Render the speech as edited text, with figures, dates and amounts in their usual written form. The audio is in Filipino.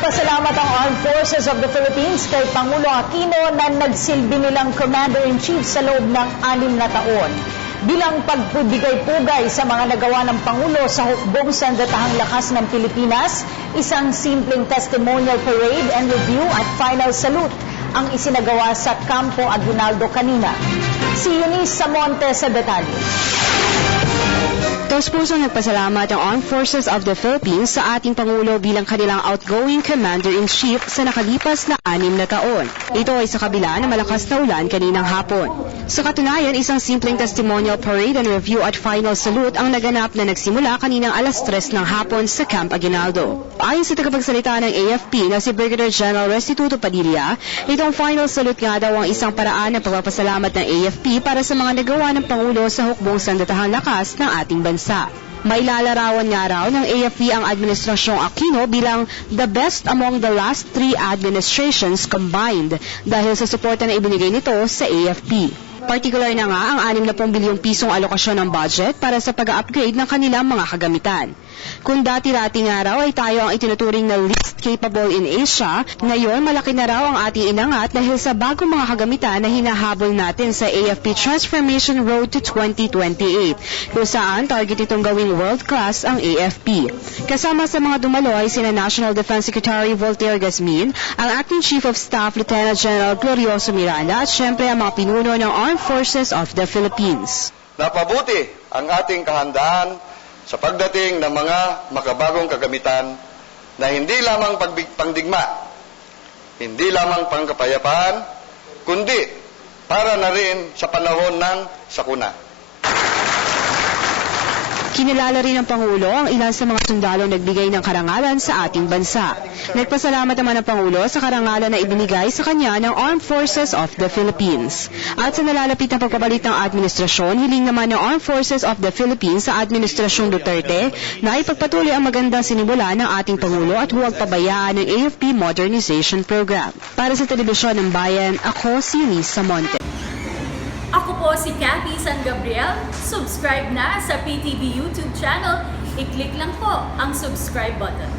Nagpasalamat ang Armed Forces of the Philippines kay Pangulong Aquino na nagsilbi nilang Commander-in-Chief sa loob ng 6 na taon. Bilang pagpibigay-pugay sa mga nagawa ng Pangulo sa hukbong sandatahang lakas ng Pilipinas, isang simpleng testimonial parade and review at final salute ang isinagawa sa Campo Aguinaldo kanina. Si Eunice Samonte sa detalye. Taus-pusong nagpasalamat ang Armed Forces of the Philippines sa ating Pangulo bilang kanilang outgoing Commander-in-Chief sa nakalipas na 6 na taon. Ito ay sa kabila ng malakas na ulan kaninang hapon. Sa katunayan, isang simpleng testimonial parade and review at final salute ang naganap na nagsimula kaninang 3:00 ng hapon sa Camp Aguinaldo. Ayon sa tagapagsalita ng AFP na si Brigadier General Restituto Padilla, itong final salute nga daw ang isang paraan ng pagpapasalamat ng AFP para sa mga nagawa ng Pangulo sa hukbong sandatahang lakas ng ating bansa. Mailalarawan nga raw ng AFP ang Administrasyong Aquino bilang the best among the last 3 administrations combined dahil sa suporta na ibinigay nito sa AFP. Partikular na nga ang 60 bilyong pisong alokasyon ng budget para sa pag-upgrade ng kanilang mga kagamitan. Kung dati-dati nga raw ay tayo ang itinuturing na least capable in Asia, ngayon malaki na raw ang ating inangat dahil sa bagong mga kagamitan na hinahabol natin sa AFP Transformation Road to 2028, kung saan target itong gawing world-class ang AFP. Kasama sa mga dumalo ay sina National Defense Secretary Voltaire Gasmin, ang Acting Chief of Staff Lieutenant General Glorioso Miranda at syempre ang mga pinuno ng Armed Forces of the Philippines. Napabuti ang ating kahandaan sa pagdating ng mga makabagong kagamitan na hindi lamang pangdigma, hindi lamang pangkapayapaan, kundi para na rin sa panahon ng sakuna. Kinilala rin ng Pangulo ang ilan sa mga sundalong nagbigay ng karangalan sa ating bansa. Nagpasalamat naman ang Pangulo sa karangalan na ibinigay sa kanya ng Armed Forces of the Philippines. At sa nalalapit na pagpapalit ng administrasyon, hiling naman ng Armed Forces of the Philippines sa Administrasyong Duterte na ipagpatuloy ang magandang sinimula ng ating Pangulo at huwag pabayaan ng AFP Modernization Program. Para sa Telebisyon ng Bayan, ako si Eunice Samonte. Ako po si Cathy San Gabriel. Subscribe na sa PTV YouTube channel. I-click lang po ang subscribe button.